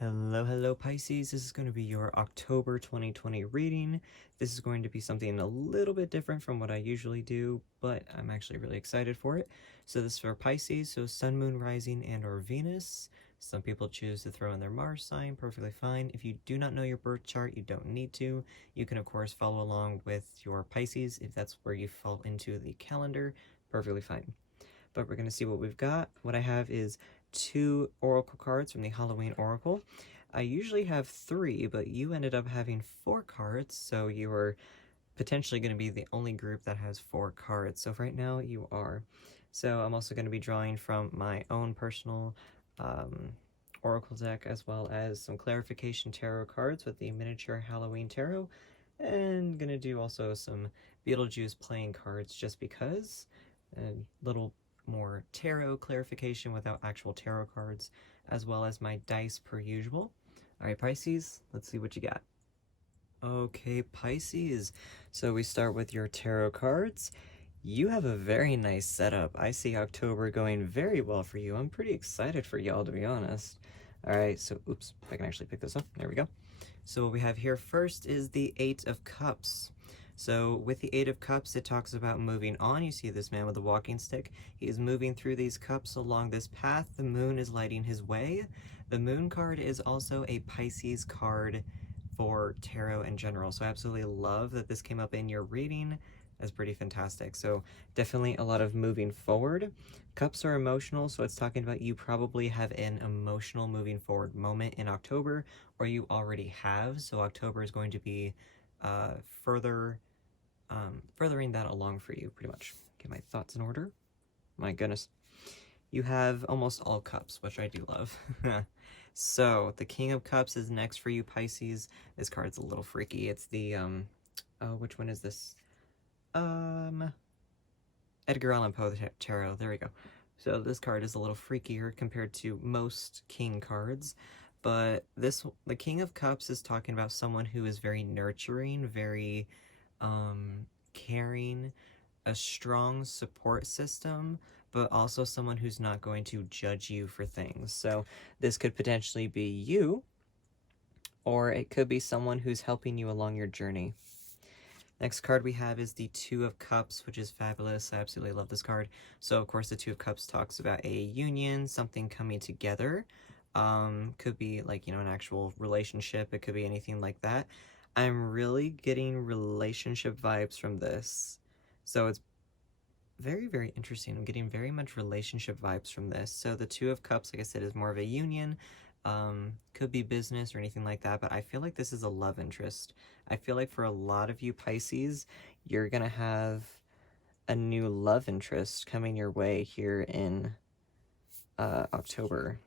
Hello Pisces. This is going to be your October 2020 reading. This is going to be something a little bit different from what I usually do, but I'm actually really excited for it. So this is for Pisces, so Sun, Moon, Rising, and or Venus. Some people choose to throw in their Mars sign, perfectly fine. If you do not know your birth chart, you don't need to. You can of course follow along with your Pisces if that's where you fall into the calendar, perfectly fine. But we're going to see what we've got. What I have is 2 oracle cards from the Halloween Oracle. I usually have 3, but you ended up having 4 cards, so you are potentially going to be the only group that has 4 cards. So right now you are. So I'm also going to be drawing from my own personal oracle deck, as well as some clarification tarot cards with the miniature Halloween tarot, and gonna do also some Beetlejuice playing cards just because, a little more tarot clarification without actual tarot cards, as well as my dice per usual. Alright Pisces, let's see what you got. Okay Pisces, so we start with your tarot cards. You have a very nice setup. I see October going very well for you. I'm pretty excited for y'all, to be honest. Alright, so oops, if I can actually pick this up. There we go. So what we have here first is the 8 of Cups. So with the 8 of Cups, it talks about moving on. You see this man with a walking stick. He is moving through these cups along this path. The moon is lighting his way. The moon card is also a Pisces card for tarot in general. So I absolutely love that this came up in your reading. That's pretty fantastic. So definitely a lot of moving forward. Cups are emotional, so it's talking about you probably have an emotional moving forward moment in October, or you already have. So October is going to be furthering that along for you, pretty much. Get my thoughts in order. My goodness. You have almost all cups, which I do love. So the King of Cups is next for you, Pisces. This card's a little freaky. It's the oh, which one is this? Edgar Allan Poe Tarot. There we go. So this card is a little freakier compared to most king cards, but the King of Cups is talking about someone who is very nurturing, very caring, a strong support system, but also someone who's not going to judge you for things. So this could potentially be you, or it could be someone who's helping you along your journey. Next card we have is the 2 of Cups, which is fabulous. I absolutely love this card. So, of course, the 2 of Cups talks about a union, something coming together. Could be, like, an actual relationship. It could be anything like that. I'm really getting relationship vibes from this. So, it's very, very interesting. I'm getting very much relationship vibes from this. So, the 2 of Cups, like I said, is more of a union. Could be business or anything like that, but I feel like this is a love interest. I feel like for a lot of you Pisces, you're gonna have a new love interest coming your way here in October.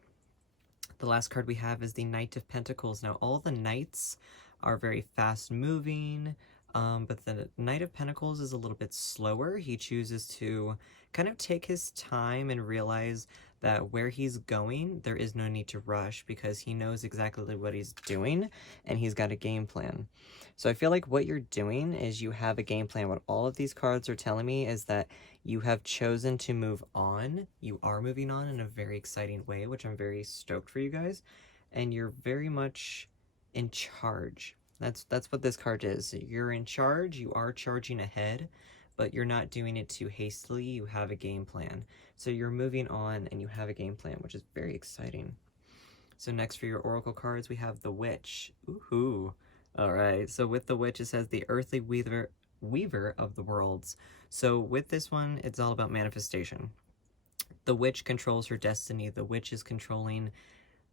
The last card we have is the Knight of Pentacles. Now, all the knights are very fast moving, but the Knight of Pentacles is a little bit slower. He chooses to kind of take his time and realize that where he's going, there is no need to rush because he knows exactly what he's doing and he's got a game plan. So I feel like what you're doing is you have a game plan. What all of these cards are telling me is that you have chosen to move on. You are moving on in a very exciting way, which I'm very stoked for you guys. And you're very much in charge. That's what this card is. You're in charge, you are charging ahead, but you're not doing it too hastily. You have a game plan. So you're moving on and you have a game plan, which is very exciting. So next for your oracle cards, we have the Witch. Ooh. All right. So with the Witch, it says the earthly weaver of the worlds. So with this one, it's all about manifestation. The Witch controls her destiny. The Witch is controlling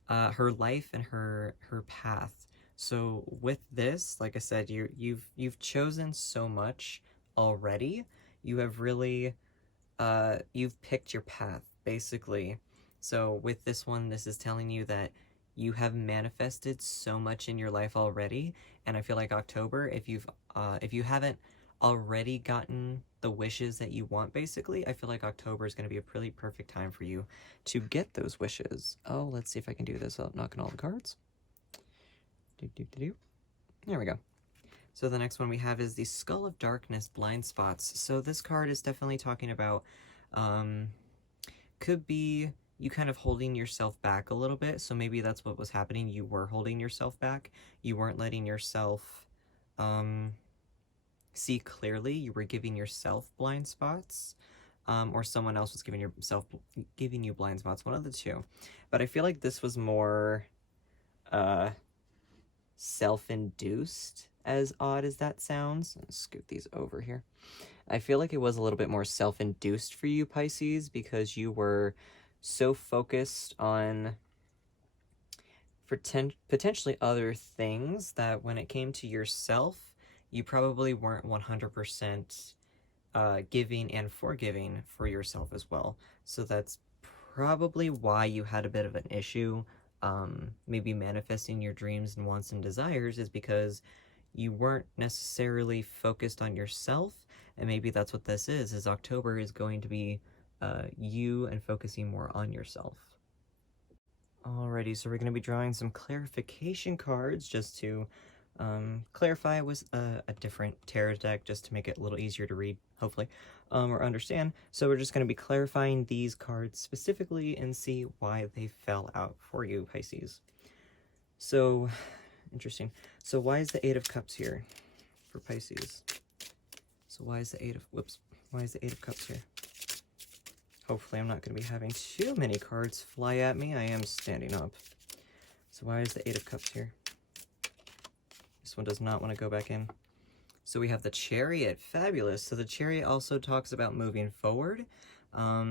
her life and her path. So with this, like I said, you've chosen so much already. You have really you've picked your path basically. So with this one, this is telling you that you have manifested so much in your life already, and I feel like October, if you haven't already gotten the wishes that you want, basically, I feel like October is going to be a pretty perfect time for you to get those wishes. Oh, let's see if I can do this without knocking all the cards. There we go. So the next one we have is the Skull of Darkness, Blind Spots. So this card is definitely talking about, could be you kind of holding yourself back a little bit. So maybe that's what was happening. You were holding yourself back. You weren't letting yourself see clearly. You were giving yourself blind spots. Or someone else was giving you blind spots, one of the two. But I feel like this was more self-induced, as odd as that sounds. Let's scoot these over here. I feel like it was a little bit more self-induced for you, Pisces, because you were so focused on potentially other things that when it came to yourself, you probably weren't 100% giving and forgiving for yourself as well. So that's probably why you had a bit of an issue maybe manifesting your dreams and wants and desires, is because you weren't necessarily focused on yourself. And maybe that's what this is October is going to be you and focusing more on yourself. Alrighty, so we're going to be drawing some clarification cards just to clarify with a different tarot deck, just to make it a little easier to read, hopefully, or understand. So we're just going to be clarifying these cards specifically and see why they fell out for you, Pisces. So, interesting. So why is the Eight of Cups here for Pisces? So why is the Eight of Cups here? Hopefully I'm not going to be having too many cards fly at me. I am standing up. So why is the Eight of Cups here? This one does not want to go back in. So we have the Chariot. Fabulous. So the Chariot also talks about moving forward.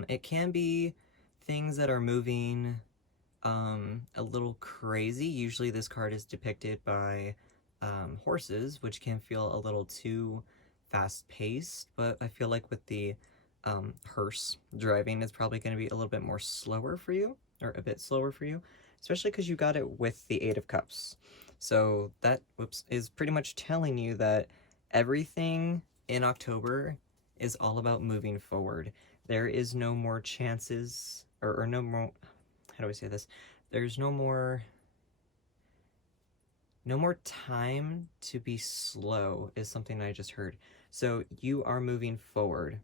It can be things that are moving a little crazy. Usually this card is depicted by horses, which can feel a little too fast-paced, but I feel like with the hearse driving, it's probably going to be a little bit more slower for you, or a bit slower for you, especially because you got it with the Eight of Cups. So that, is pretty much telling you that everything in October is all about moving forward. There is no more chances, or no more, how do I say this? There's no more time to be slow, is something I just heard. So you are moving forward.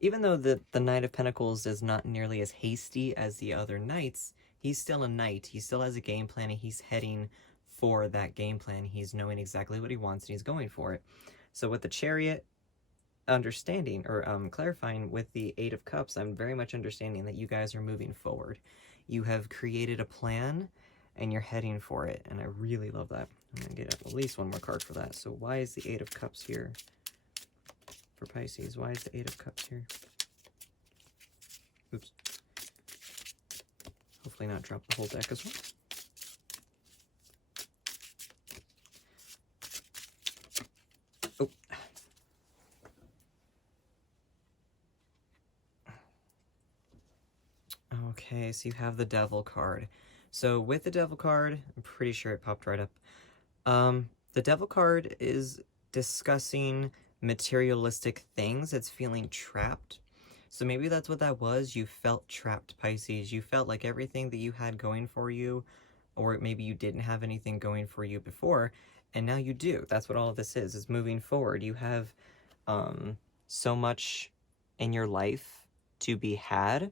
Even though the Knight of Pentacles is not nearly as hasty as the other knights, he's still a knight. He still has a game plan, and he's heading for that game plan. He's knowing exactly what he wants, and he's going for it. So with the Chariot, understanding, or clarifying with the Eight of Cups, I'm very much understanding that you guys are moving forward. You have created a plan, and you're heading for it, and I really love that. I'm going to get at least one more card for that. So why is the Eight of Cups here for Pisces? Why is the Eight of Cups here? Oops. Hopefully not drop the whole deck as well. Oh. Okay, so you have the Devil card. So with the Devil card, I'm pretty sure it popped right up. The Devil card is discussing materialistic things. It's feeling trapped. So maybe that's what that was. You felt trapped, Pisces. You felt like everything that you had going for you, or maybe you didn't have anything going for you before, and now you do. That's what all of this is moving forward. You have so much in your life to be had,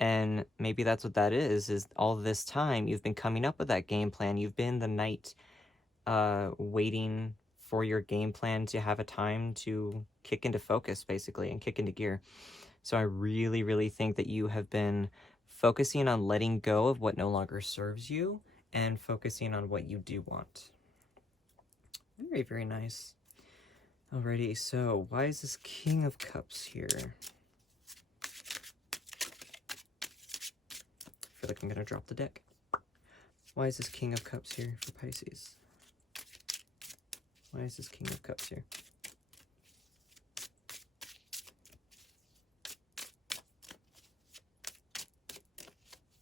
and maybe that's what that is all this time you've been coming up with that game plan. You've been the knight waiting for your game plan to have a time to kick into focus, basically, and kick into gear. So I really, really think that you have been focusing on letting go of what no longer serves you and focusing on what you do want. Very, very nice. Alrighty, so why is this King of Cups here? I feel like I'm gonna drop the deck. Why is this King of Cups here for Pisces? Why is this King of Cups here?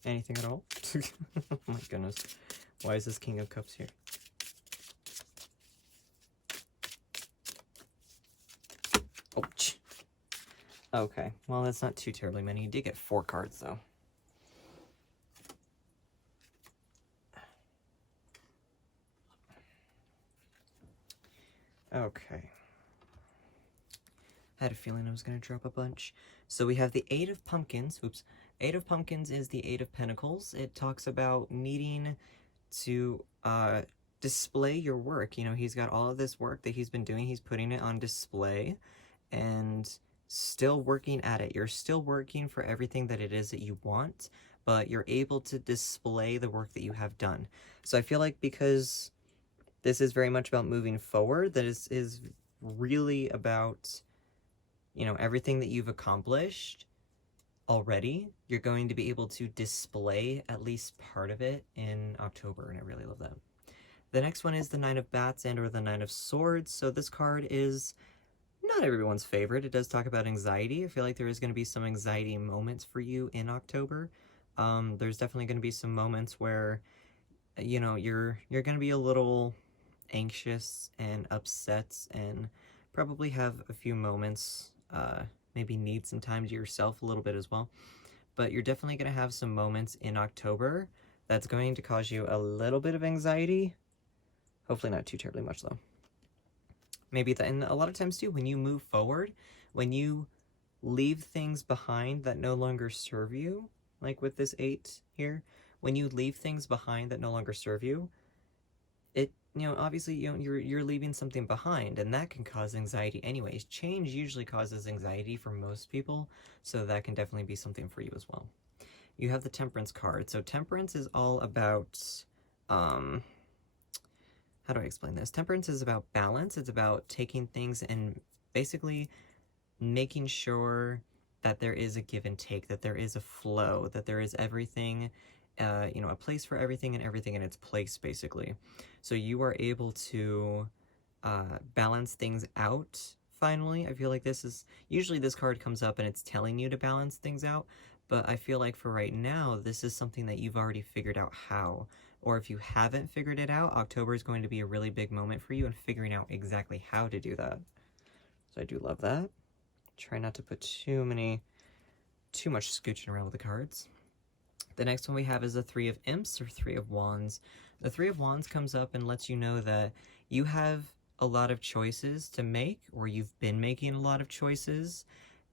Anything at all? Oh my goodness. Why is this King of Cups here? Ouch. Okay, well, that's not too terribly many. You did get 4 cards, though. Okay. I had a feeling I was going to drop a bunch. So we have the Eight of Pumpkins. Oops. Eight of Pumpkins is the Eight of Pentacles. It talks about needing to display your work. You know, he's got all of this work that he's been doing. He's putting it on display and still working at it. You're still working for everything that it is that you want, but you're able to display the work that you have done. So I feel like because this is very much about moving forward, that is really about, you know, everything that you've accomplished already, you're going to be able to display at least part of it in October, and I really love that. The next one is the Nine of Bats and or the Nine of Swords. So this card is not everyone's favorite. It does talk about anxiety. I feel like there is going to be some anxiety moments for you in October. There's definitely going to be some moments where, you know, you're going to be a little anxious and upset and probably have a few moments, maybe need some time to yourself a little bit as well. But you're definitely going to have some moments in October that's going to cause you a little bit of anxiety. Hopefully not too terribly much though. Maybe that, and a lot of times too, when you move forward, when you leave things behind that no longer serve you, like with this 8 here, when you leave things behind that no longer serve you, it, you know, obviously, you know, you're leaving something behind, and that can cause anxiety anyways. Change usually causes anxiety for most people, so that can definitely be something for you as well. You have the Temperance card. So Temperance is all about, how do I explain this? Temperance is about balance. It's about taking things and basically making sure that there is a give and take, that there is a flow, that there is everything, you know, a place for everything and everything in its place, basically. So you are able to balance things out, finally. I feel like this is, usually this card comes up and it's telling you to balance things out, but I feel like for right now, this is something that you've already figured out how. Or if you haven't figured it out, October is going to be a really big moment for you in figuring out exactly how to do that. So I do love that. Try not to put too much scooching around with the cards. The next one we have is the Three of Imps, or Three of Wands. The Three of Wands comes up and lets you know that you have a lot of choices to make, or you've been making a lot of choices,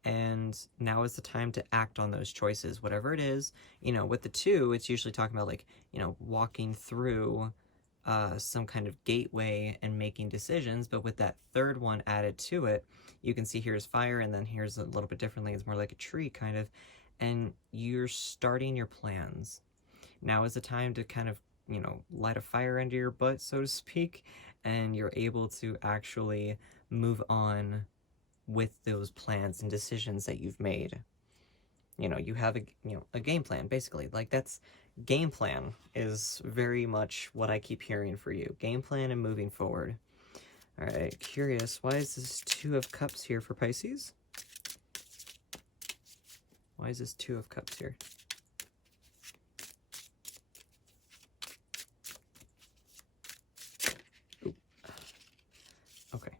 and now is the time to act on those choices, whatever it is. You know, with the 2, it's usually talking about, like, you know, walking through some kind of gateway and making decisions, but with that 3rd one added to it, you can see here's fire, and then here's a little bit differently, it's more like a tree kind of, and you're starting your plans. Now is the time to kind of, you know, light a fire under your butt, so to speak, and you're able to actually move on with those plans and decisions that you've made. You know, you have a game plan, basically. Like, that's, game plan is very much what I keep hearing for you. Game plan and moving forward. All right, curious, why is this 2 of Cups here for Pisces? Why is this 2 of Cups here? Ooh. Okay.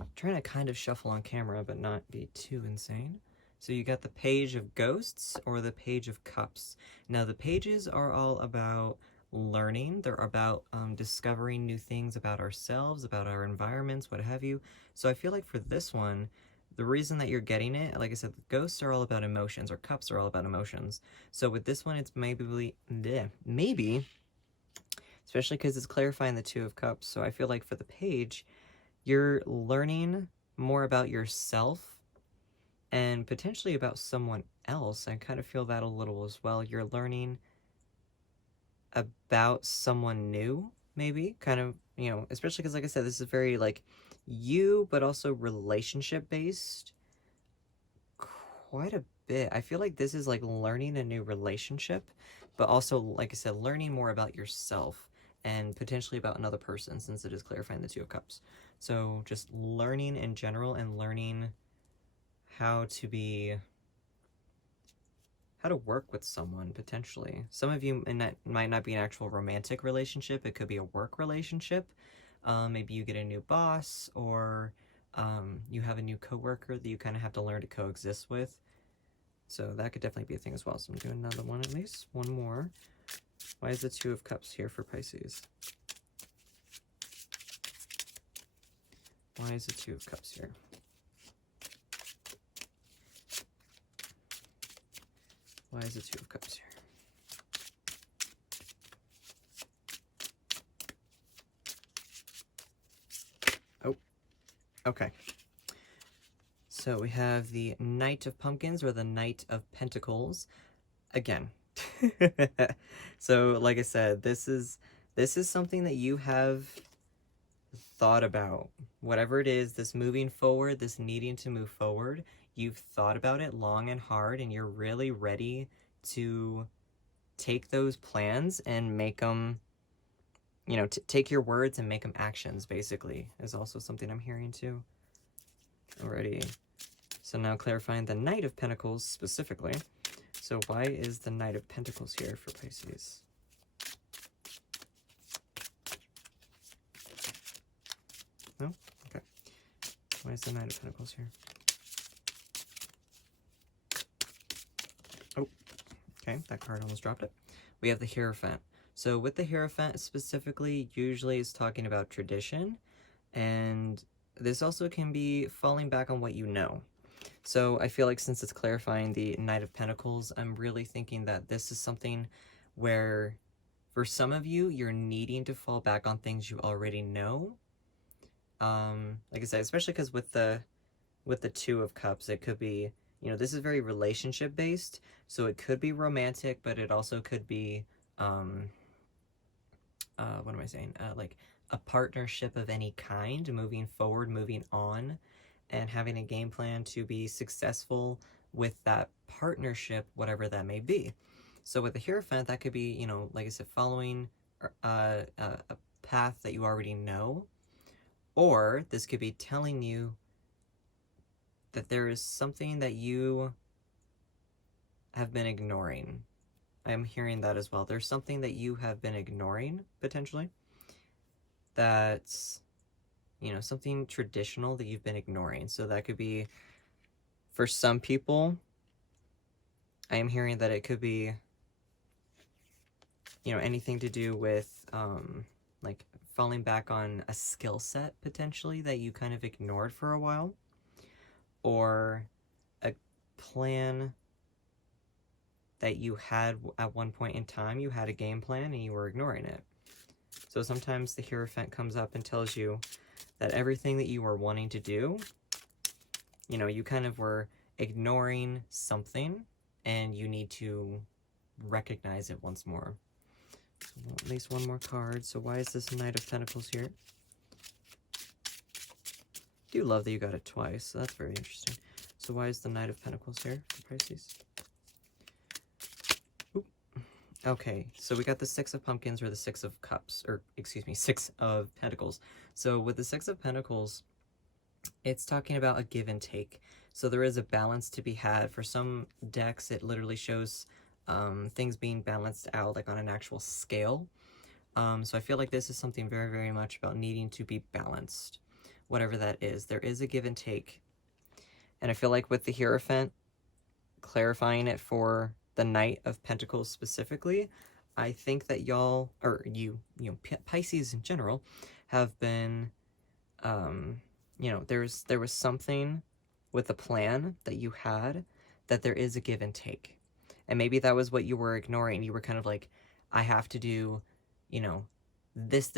I'm trying to kind of shuffle on camera, but not be too insane. So you got the Page of Ghosts or the Page of Cups. Now the pages are all about learning. They're about discovering new things about ourselves, about our environments, what have you. So I feel like for this one, the reason that you're getting it, like I said, the ghosts are all about emotions, or cups are all about emotions. So with this one, it's maybe, especially because it's clarifying the 2 of Cups. So I feel like for the page, you're learning more about yourself and potentially about someone else. I kind of feel that a little as well. You're learning about someone new, maybe, kind of, you know, especially because, like I said, this is very, like, you, but also relationship-based quite a bit. I feel like this is, like, learning a new relationship, but also, like I said, learning more about yourself and potentially about another person, since it is clarifying the 2 of Cups. So just learning in general and learning how to work with someone, potentially. Some of you might not be an actual romantic relationship. It could be a work relationship. Maybe you get a new boss, or you have a new coworker that you kind of have to learn to coexist with. So that could definitely be a thing as well. So I'm doing another one at least. One more. Why is the 2 of Cups here for Pisces? Why is the 2 of Cups here? Why is the Two of Cups here? Oh, okay. So we have the Knight of Pumpkins or the Knight of Pentacles. Again. So like I said, this is something that you have thought about. Whatever it is, this moving forward, this needing to move forward, you've thought about it long and hard, and you're really ready to take those plans and make them, you know, take your words and make them actions, basically, is also something I'm hearing too. Already. So now clarifying the Knight of Pentacles specifically. So why is the Knight of Pentacles here for Pisces? No? Okay. Why is the Knight of Pentacles here? Oh, okay, that card almost dropped it. We have the Hierophant. So with the Hierophant specifically, usually is talking about tradition, and this also can be falling back on what you know. So I feel like since it's clarifying the Knight of Pentacles, I'm really thinking that this is something where for some of you, you're needing to fall back on things you already know. Like I said, especially because with the Two of Cups, it could be, you know, this is very relationship based, so it could be romantic, but it also could be what am I saying? Like a partnership of any kind, moving forward, moving on, and having a game plan to be successful with that partnership, whatever that may be. So with the Hierophant, that could be, you know, like I said, following a path that you already know, or this could be telling you that there is something that you have been ignoring. I'm hearing that as well. There's something that you have been ignoring, potentially, that's, you know, something traditional that you've been ignoring. So that could be, for some people, I am hearing that it could be, you know, anything to do with, like, falling back on a skill set, potentially, that you kind of ignored for a while, or a plan that you had at one point in time. You had a game plan and you were ignoring it. So sometimes the Hierophant comes up and tells you that everything that you were wanting to do, you know, you kind of were ignoring something, and you need to recognize it once more. So at least one more card. So why is this Knight of Pentacles here? I do love that you got it twice, so that's very interesting. So why is the Knight of Pentacles here for Pisces? Oop. Okay, so we got the Six of Pumpkins or the Six of Cups, or excuse me, Six of Pentacles. So with the Six of Pentacles, it's talking about a give and take. So there is a balance to be had. For some decks, it literally shows things being balanced out, like on an actual scale. So I feel like this is something very, very much about needing to be balanced, whatever that is. There is a give and take. And I feel like with the Hierophant, clarifying it for the Knight of Pentacles specifically, I think that y'all, or you know, Pisces in general, have been, you know, there was something with the plan that you had, that there is a give and take. And maybe that was what you were ignoring. You were kind of like, I have to do, you know, this,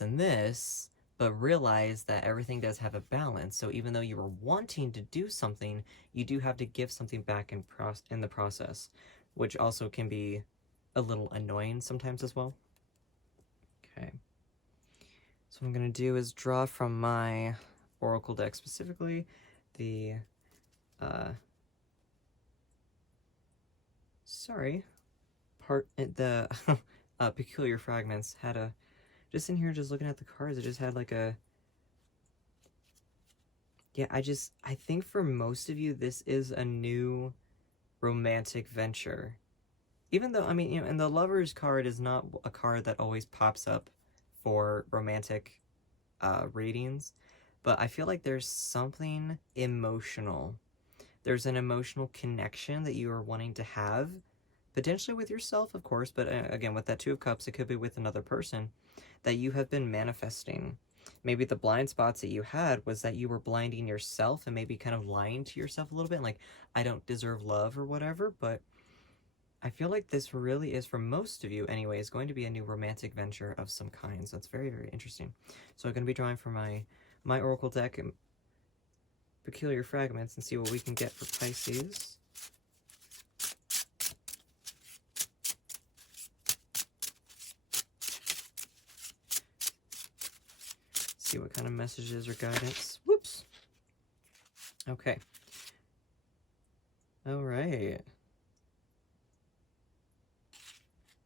and this, but realize that everything does have a balance. So even though you were wanting to do something, you do have to give something back in the process, which also can be a little annoying sometimes as well. Okay. So what I'm going to do is draw from my Oracle deck, specifically the, Peculiar Fragments had a, just in here, just looking at the cards, it just had like a, yeah, I think for most of you, this is a new romantic venture. Even though, I mean, you know, and the Lovers card is not a card that always pops up for romantic readings, but I feel like there's something emotional. There's an emotional connection that you are wanting to have, potentially with yourself, of course, but again, with that Two of Cups, it could be with another person that you have been manifesting. Maybe the blind spots that you had was that you were blinding yourself and maybe kind of lying to yourself a little bit, like, I don't deserve love or whatever, but I feel like this really is, for most of you anyway, is going to be a new romantic venture of some kind. So it's very, very interesting. So I'm going to be drawing for my Oracle deck and Peculiar Fragments and see what we can get for Pisces. See what kind of messages or guidance. Whoops. Okay. All right.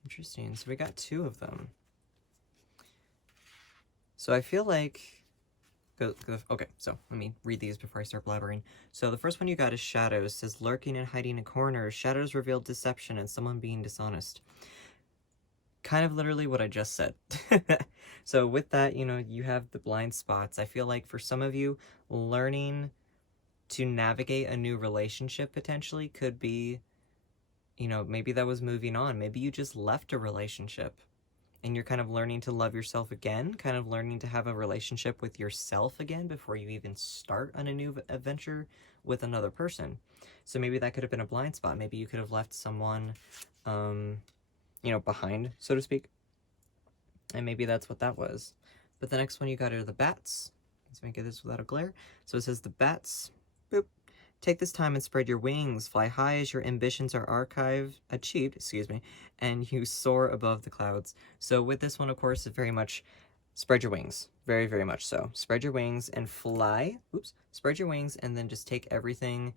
Interesting. So we got 2 of them. So I feel like... Okay, so let me read these before I start blabbering. So the first one you got is Shadows. It says, lurking and hiding in corners. Shadows revealed deception and someone being dishonest. Kind of literally what I just said. So with that, you know, you have the blind spots. I feel like for some of you, learning to navigate a new relationship potentially could be, you know, maybe that was moving on. Maybe you just left a relationship and you're kind of learning to love yourself again, kind of learning to have a relationship with yourself again before you even start on a new adventure with another person. So maybe that could have been a blind spot. Maybe you could have left someone, you know, behind, so to speak. And maybe that's what that was. But the next one you got are the bats. Let's make this without a glare. So it says the bats. Boop. Take this time and spread your wings. Fly high as your ambitions are achieved, and you soar above the clouds. So with this one, of course, it's very much spread your wings. Very, very much so. Spread your wings and fly. Oops. Spread your wings and then just take everything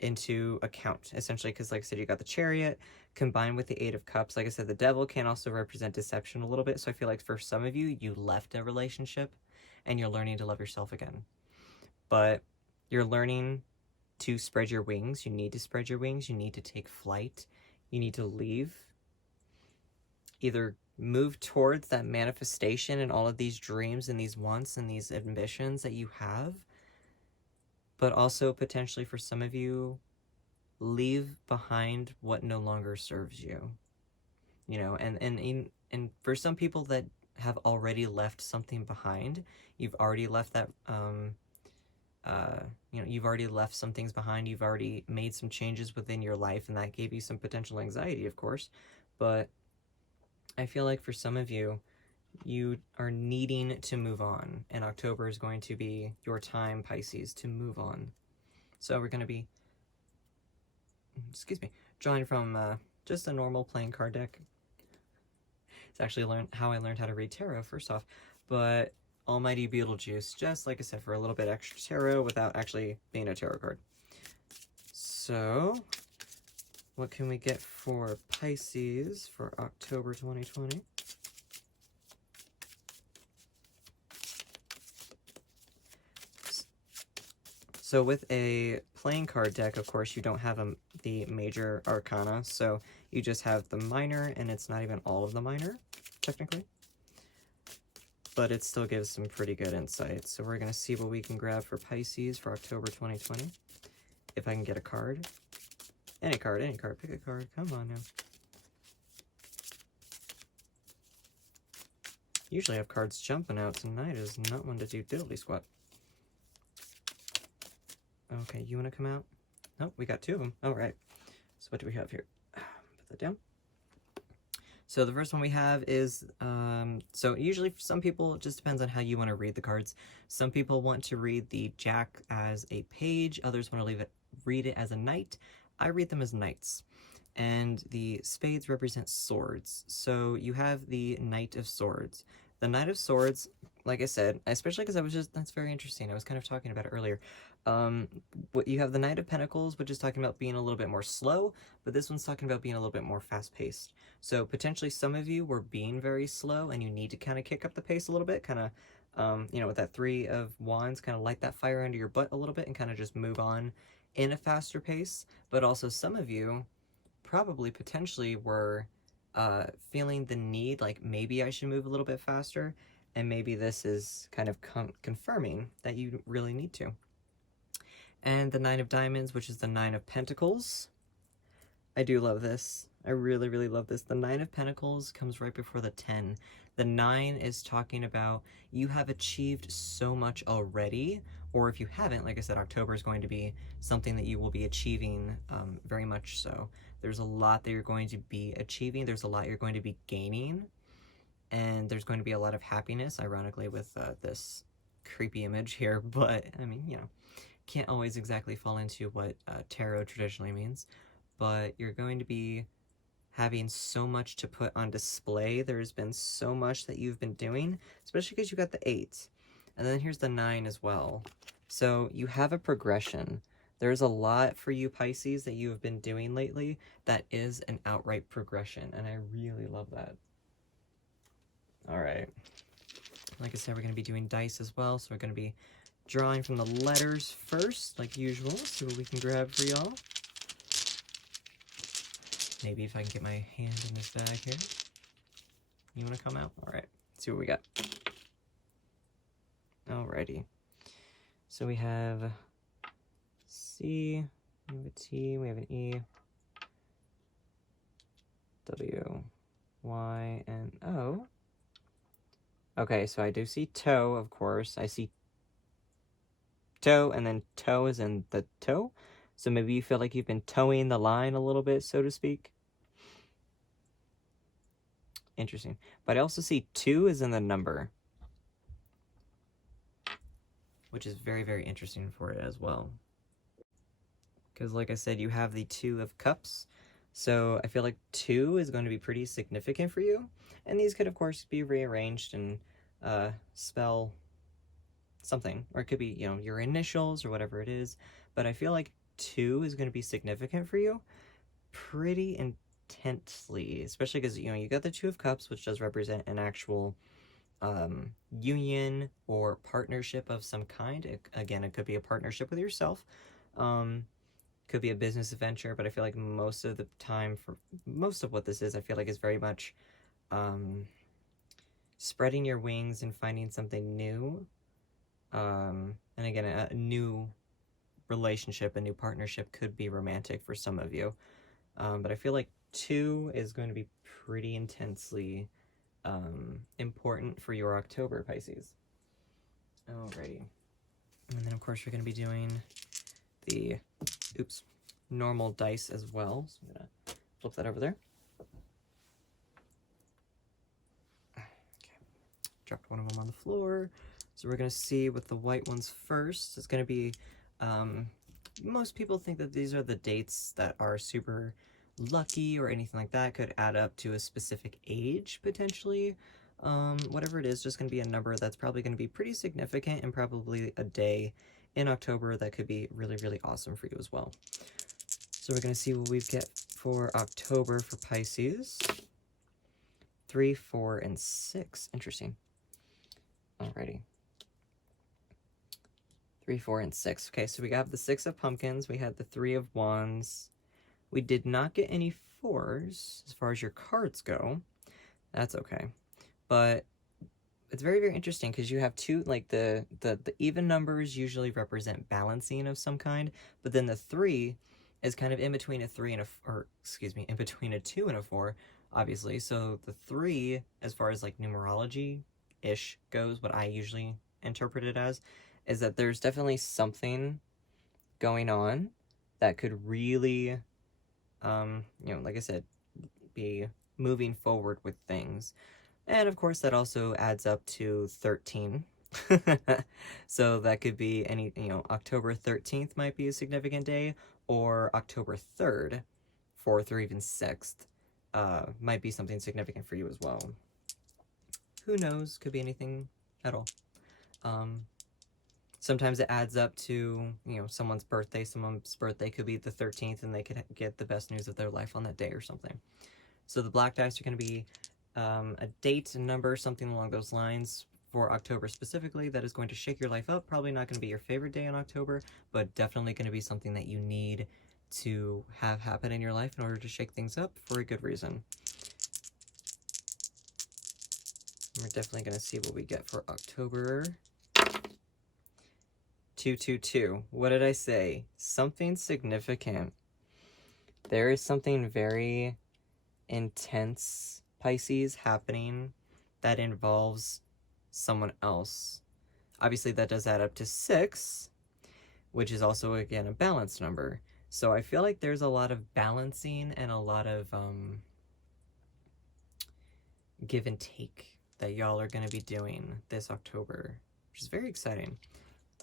into account, essentially, because like I said, you got the Chariot combined with the 8 of Cups. Like I said, the Devil can also represent deception a little bit. So I feel like for some of you, you left a relationship and you're learning to love yourself again. But you're learning to spread your wings. You need to spread your wings. You need to take flight. You need to leave. Either move towards that manifestation and all of these dreams and these wants and these ambitions that you have, but also potentially for some of you, leave behind what no longer serves you. You know, and for some people that have already left something behind, you've already left that, you know, you've already left some things behind, you've already made some changes within your life, and that gave you some potential anxiety, of course. But I feel like for some of you, you are needing to move on, and October is going to be your time, Pisces, to move on. So we're going to be, drawing from just a normal playing card deck. It's actually how I learned how to read tarot, first off, but Almighty Beetlejuice, just like I said, for a little bit extra tarot without actually being a tarot card. So, what can we get for Pisces for October 2020? So with a playing card deck, of course, you don't have the major arcana, so you just have the minor, and it's not even all of the minor, technically. But it still gives some pretty good insight. So we're going to see what we can grab for Pisces for October 2020. If I can get a card. Any card, pick a card. Come on now. Usually I have cards jumping out. Tonight is not one to do diddly squat. Okay, you want to come out? Nope, we got 2 of them. All right. So what do we have here? Put that down. So the first one we have is, so usually for some people, it just depends on how you want to read the cards. Some people want to read the Jack as a page. Others want to read it as a knight. I read them as knights. And the spades represent swords. So you have the Knight of Swords. The Knight of Swords, like I said, especially because that's very interesting. I was kind of talking about it earlier. You have the Knight of Pentacles, which is talking about being a little bit more slow, but this one's talking about being a little bit more fast-paced. So potentially some of you were being very slow and you need to kind of kick up the pace a little bit, kind of, you know, with that 3 of Wands, kind of light that fire under your butt a little bit and kind of just move on in a faster pace. But also some of you probably potentially were feeling the need, like maybe I should move a little bit faster, and maybe this is kind of confirming that you really need to. And the 9 of Diamonds, which is the 9 of Pentacles. I do love this. I really, really love this. The 9 of Pentacles comes right before the 10. The 9 is talking about you have achieved so much already, or if you haven't, like I said, October is going to be something that you will be achieving very much so. There's a lot that you're going to be achieving. There's a lot you're going to be gaining. And there's going to be a lot of happiness, ironically, with this creepy image here. But, I mean, you know, can't always exactly fall into what tarot traditionally means. But you're going to be having so much to put on display. There's been so much that you've been doing, especially because you got the 8. And then here's the 9 as well. So you have a progression. There's a lot for you Pisces that you have been doing lately that is an outright progression, and I really love that. All right. Like I said, we're going to be doing dice as well, so we're going to be drawing from the letters first, like usual. See what we can grab for y'all. Maybe if I can get my hand in this bag here. You want to come out? All right. Let's see what we got. Alrighty. So we have C, we have a T, we have an E, W, Y, and O. Okay, so I do see toe, of course. I see toe, and then toe is in the toe. So maybe you feel like you've been towing the line a little bit, so to speak. Interesting. But I also see 2 is in the number, which is very, very interesting for it as well. Because like I said, you have the 2 of cups. So I feel like 2 is going to be pretty significant for you. And these could, of course, be rearranged and spell something. Or it could be, you know, your initials or whatever it is. But I feel like 2 is going to be significant for you pretty intensely. Especially because, you know, you got the 2 of cups, which does represent an actual union or partnership of some kind. Again, it could be a partnership with yourself. Could be a business adventure, but I feel like most of the time, for most of what this is, I feel like is very much spreading your wings and finding something new. And again, a new relationship, a new partnership could be romantic for some of you. But I feel like 2 is going to be pretty intensely important for your October, Pisces. Alrighty. And then, of course, we're going to be doing the normal dice as well. So I'm gonna flip that over there. Okay, dropped one of them on the floor. So we're gonna see with the white ones first. It's gonna be, most people think that these are the dates that are super lucky or anything like that. Could add up to a specific age, potentially. Whatever it is, just gonna be a number that's probably gonna be pretty significant and probably a day in October that could be really, really awesome for you as well. So we're going to see what we get for October for Pisces. 3, 4, and 6. Interesting. Alrighty. 3, 4, and 6. Okay, so we got the 6 of pumpkins. We had the 3 of wands. We did not get any 4s as far as your cards go. That's okay. But it's very, very interesting because you have 2, like the even numbers usually represent balancing of some kind, but then the 3 is kind of in between a 3 and in between a 2 and a 4, obviously. So the 3, as far as like numerology-ish goes, what I usually interpret it as, is that there's definitely something going on that could really, you know, like I said, be moving forward with things. And of course, that also adds up to 13. So that could be any, you know, October 13th might be a significant day, or October 3rd, 4th, or even 6th might be something significant for you as well. Who knows? Could be anything at all. Sometimes it adds up to, you know, someone's birthday. Someone's birthday could be the 13th, and they could get the best news of their life on that day or something. So the black dice are going to be a date, a number, something along those lines for October specifically that is going to shake your life up. Probably not going to be your favorite day in October, but definitely going to be something that you need to have happen in your life in order to shake things up for a good reason. We're definitely going to see what we get for October. 222. What did I say? Something significant. There is something very intense, Pisces, happening that involves someone else. Obviously, that does add up to 6, which is also, again, a balanced number. So I feel like there's a lot of balancing and a lot of give and take that y'all are going to be doing this October, which is very exciting.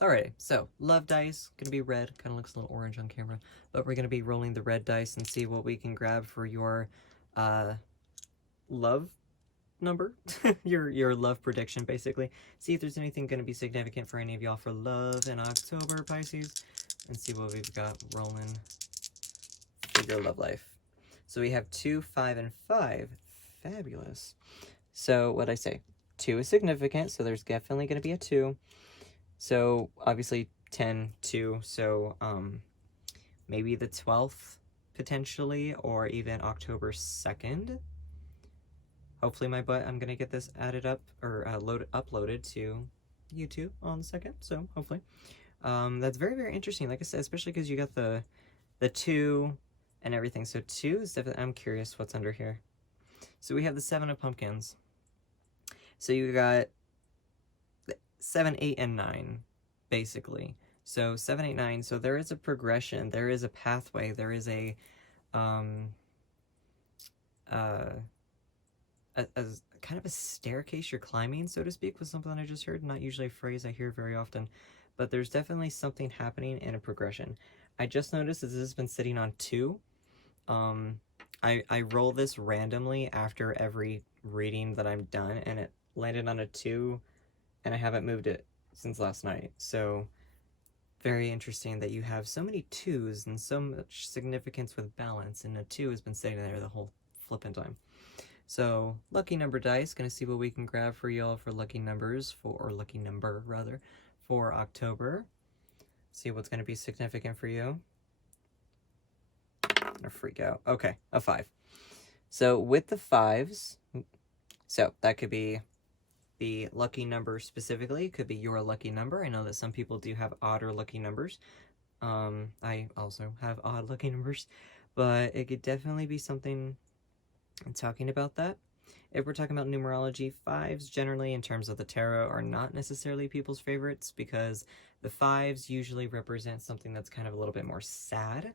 Alrighty, so love dice, gonna be red, kind of looks a little orange on camera, but we're gonna be rolling the red dice and see what we can grab for your love number, your love prediction basically. See if there's anything gonna be significant for any of y'all for love in October, Pisces, and see what we've got rolling for your love life. So we have 2, 5, and 5. Fabulous. So what'd I say? 2 is significant, so there's definitely gonna be a 2. So obviously 10, 2, so maybe the 12th potentially, or even October 2nd. Hopefully I'm gonna get this added up or uploaded to YouTube on the 2nd, so hopefully. That's very, very interesting, like I said, especially because you got the 2 and everything. So 2 is definitely, I'm curious what's under here. So we have the 7 of pumpkins. So you got 7, 8, and 9, basically. So 7, 8, 9. So there is a progression. There is a pathway. There is a kind of a staircase you're climbing, so to speak, was something I just heard. Not usually a phrase I hear very often, but there's definitely something happening in a progression. I just noticed that this has been sitting on 2. I roll this randomly after every reading that I'm done, and it landed on a 2, and I haven't moved it since last night. So very interesting that you have so many 2s and so much significance with balance, and a 2 has been sitting there the whole flipping time. So lucky number dice, gonna see what we can grab for y'all for lucky numbers or lucky number rather, for October. See what's gonna be significant for you. I'm gonna freak out. Okay, a 5. So with the 5s, so that could be the lucky number specifically. It could be your lucky number. I know that some people do have odd or lucky numbers. I also have odd lucky numbers, but it could definitely be something talking about that. If we're talking about numerology, 5s generally in terms of the tarot are not necessarily people's favorites, because the 5s usually represent something that's kind of a little bit more sad,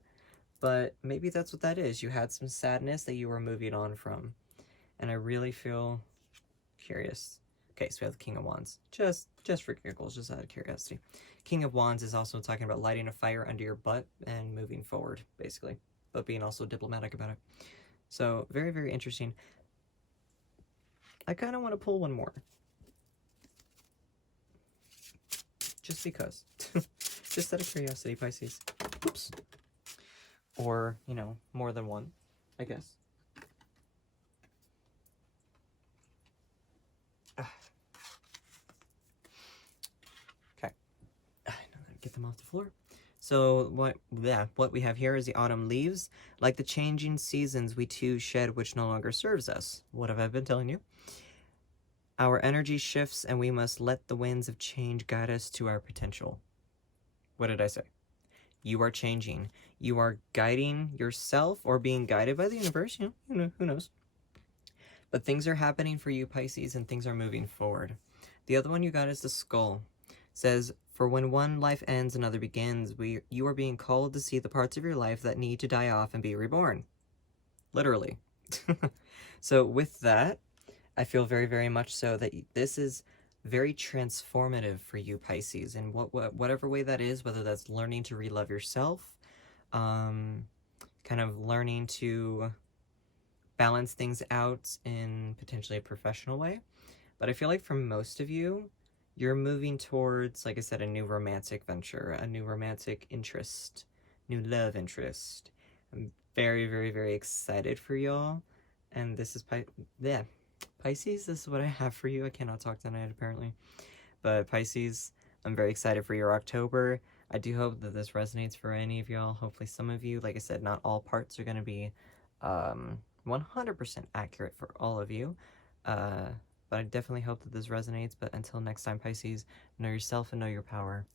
but maybe that's what that is. You had some sadness that you were moving on from, and I really feel curious. Okay, so we have the King of Wands. Just for giggles, just out of curiosity. King of Wands is also talking about lighting a fire under your butt and moving forward, basically, but being also diplomatic about it. So very, very interesting. I kind of want to pull one more. Just because. Just out of curiosity, Pisces. Oops. Or, you know, more than one, I guess. Okay. Get them off the floor. So what we have here is the autumn leaves. Like the changing seasons, we too shed which no longer serves us. What have I been telling you? Our energy shifts, and we must let the winds of change guide us to our potential. What did I say? You are changing. You are guiding yourself or being guided by the universe. You know, who knows? But things are happening for you, Pisces, and things are moving forward. The other one you got is the skull. It says, for when one life ends, another begins. You are being called to see the parts of your life that need to die off and be reborn. Literally. So with that, I feel very, very much so that this is very transformative for you, Pisces, in whatever way that is, whether that's learning to re-love yourself, kind of learning to balance things out in potentially a professional way. But I feel like for most of you, you're moving towards, like I said, a new romantic venture, a new romantic interest, new love interest. I'm very, very, very excited for y'all. And this is Pisces, this is what I have for you. I cannot talk tonight, apparently. But Pisces, I'm very excited for your October. I do hope that this resonates for any of y'all. Hopefully some of you. Like I said, not all parts are going to be 100% accurate for all of you. But I definitely hope that this resonates. But until next time, Pisces, know yourself and know your power.